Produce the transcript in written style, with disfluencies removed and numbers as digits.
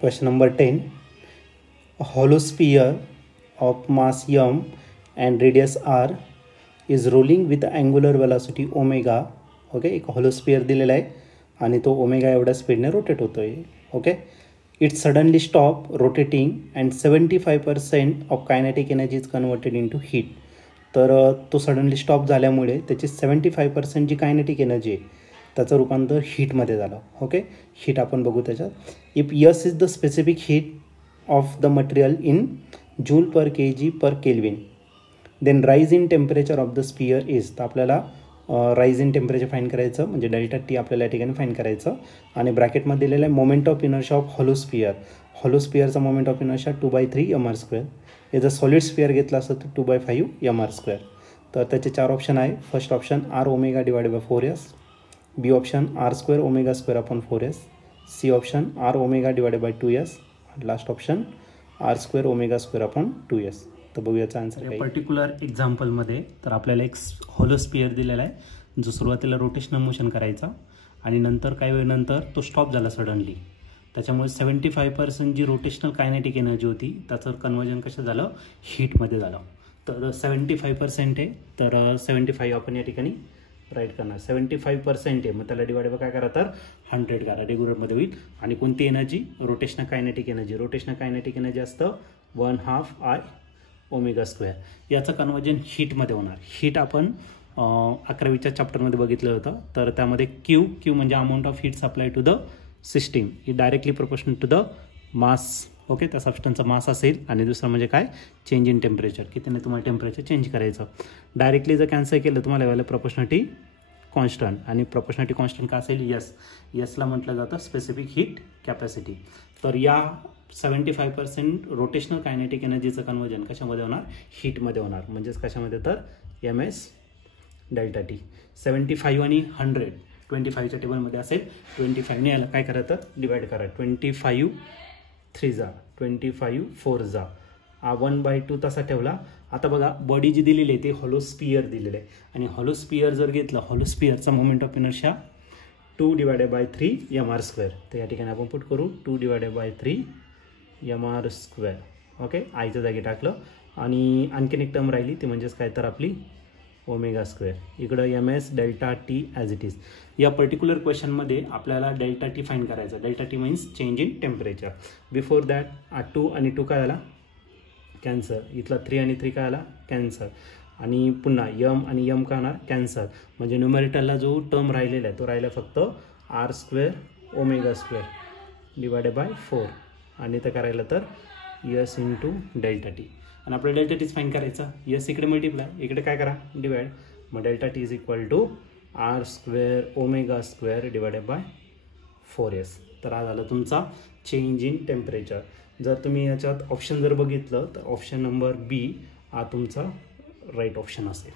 Question number 10. A hollow sphere of mass m and radius r is rolling with angular velocity omega. Okay, एक hollow sphere दिलेला आहे आणि तो omega एवढ्या स्पीडने रोटेट होतो आहे. Okay, it suddenly stop rotating and 75% of kinetic energy is converted in to heat. तर तो सडनली स्टॉप झाल्यामुळे त्याची 75% जी कायनेटिक एनर्जी आहे त्याचं रूपांतर हीटमध्ये झालं. ओके, हीट आपण बघू त्याच्यात. If S is the specific heat of the material in joule per K G per kelvin, then rise in temperature of the sphere is. तर आपल्याला राईज इन टेम्परेचर फाईंड करायचं, म्हणजे डेल्टा टी आपल्याला या ठिकाणी फाईंड करायचं. आणि ब्रॅकेटमध्ये दिलेलं आहे moment of inertia of hollow sphere. Hollow स्पियरचा मोमेंट ऑफ इनर्शिया 2/3 mr². हे जर सॉलिड स्पियर घेतला असतं तर 2/5 mr². तर त्याचे 4 ऑप्शन आहे. First option r omega divided by 4s, B option r² omega square upon 4s, C option r omega divided by 2s, last option r² omega square upon 2s. तर बघूयाचा answer. Particular एक्झाम्पलमध्ये तर आपल्याला एक hollow sphere दिलेला आहे जो सुरुवातीला rotational motion करायचा आणि नंतर काही वेळेनंतर तो स्टॉप झाला सडनली. त्याच्यामुळे 75% जी रोटेशनल कायनेटिक एनर्जी होती त्याचं कन्वर्जन कसं झालं, हीटमध्ये झालं. तर 75% आहे, तर 75 आपण या ठिकाणी राईट करणार. 75% आहे, मग त्याला डिवाइड बाय काय करा तर 100 करा, रेग्युलरमध्ये होईल. आणि कोणती energy, rotational kinetic energy. Rotational kinetic energy असतं 1/2 I ओमेगा स्क्वेअर. याचं कन्वर्जन हीटमध्ये होणार. हीट आपण 11वीच्या चॅप्टरमध्ये बघितलं होतं. तर त्यामध्ये क्यू म्हणजे amount of heat supply to the system ही directly proportional to the mass. Okay, त्या सबस्टन्सचा मास असेल. आणि दुसरं म्हणजे काय, चेंज इन टेम्परेचर, कितीने तुम्हाला टेम्परेचर चेंज करायचं. डायरेक्टली जर कॅन्सल केलं तुम्हाला यावेळेला प्रोपोर्शनॅलिटी कॉन्स्टंट. आणि प्रोपोर्शनॅलिटी कॉन्स्टंट का असेल, यसला म्हटलं जातं स्पेसिफिक हीट कॅपॅसिटी. तर या 75% रोटेशनल कायनेटिक एनर्जीचं कन्वर्जन कशामध्ये होणार, हीटमध्ये होणार. म्हणजेच कशामध्ये तर ms डेल्टा टी. 75 आणि 100 25च्या टेबलमध्ये असेल. 25ने याला काय करा तर डिवाइड करा. 25 3 जा, 25 4 जा, 1/2 तसा ठेवला. आता बघा बॉडी जी दिलेली आहे ते हॉलो स्पियर दिलेलं आहे. आणि हॉलो स्पियर जर घेतलं, हॉलो स्पियरचा मोमेंट ऑफ इनर्शिया 2/3 mr². तर या ठिकाणी आपण पुट करू 2/3 mr². ओके, आयच्या जागी टाकलं. आणि आणखीन एक टर्म राहिली ती म्हणजेच काय तर आपली ओमेगा स्क्वेअर. इकडं ms delta T as it is. या पर्टिक्युलर क्वेश्चनमध्ये आपल्याला डेल्टा टी फाईंड करायचा. Delta T means change in temperature. Before that 2 आणि 2 काय आला, कॅन्सर. इथला 3 आणि 3 काय आला, कॅन्सर. आणि पुन्हा m आणि m काय होणार, कॅन्सर. म्हणजे न्यूमरेटरला जो टर्म राहिलेला आहे तो राहिला फक्त r² omega square divided bye 4. आणि ते करायला तर यस इंटू डेल्टा टी. आणि आपलं डेल्टा टीच फाईन करायचं. यस इकडे मल्टिप्लाय, इकडे काय करा डिवाइड. मग delta T is equal to r² omega square divided by 4s. तर हा झालं तुमचा चेंज इन टेम्परेचर. जर तुम्ही याच्यात ऑप्शन जर बघितलं तर ऑप्शन नंबर बी हा तुमचा राईट ऑप्शन असेल.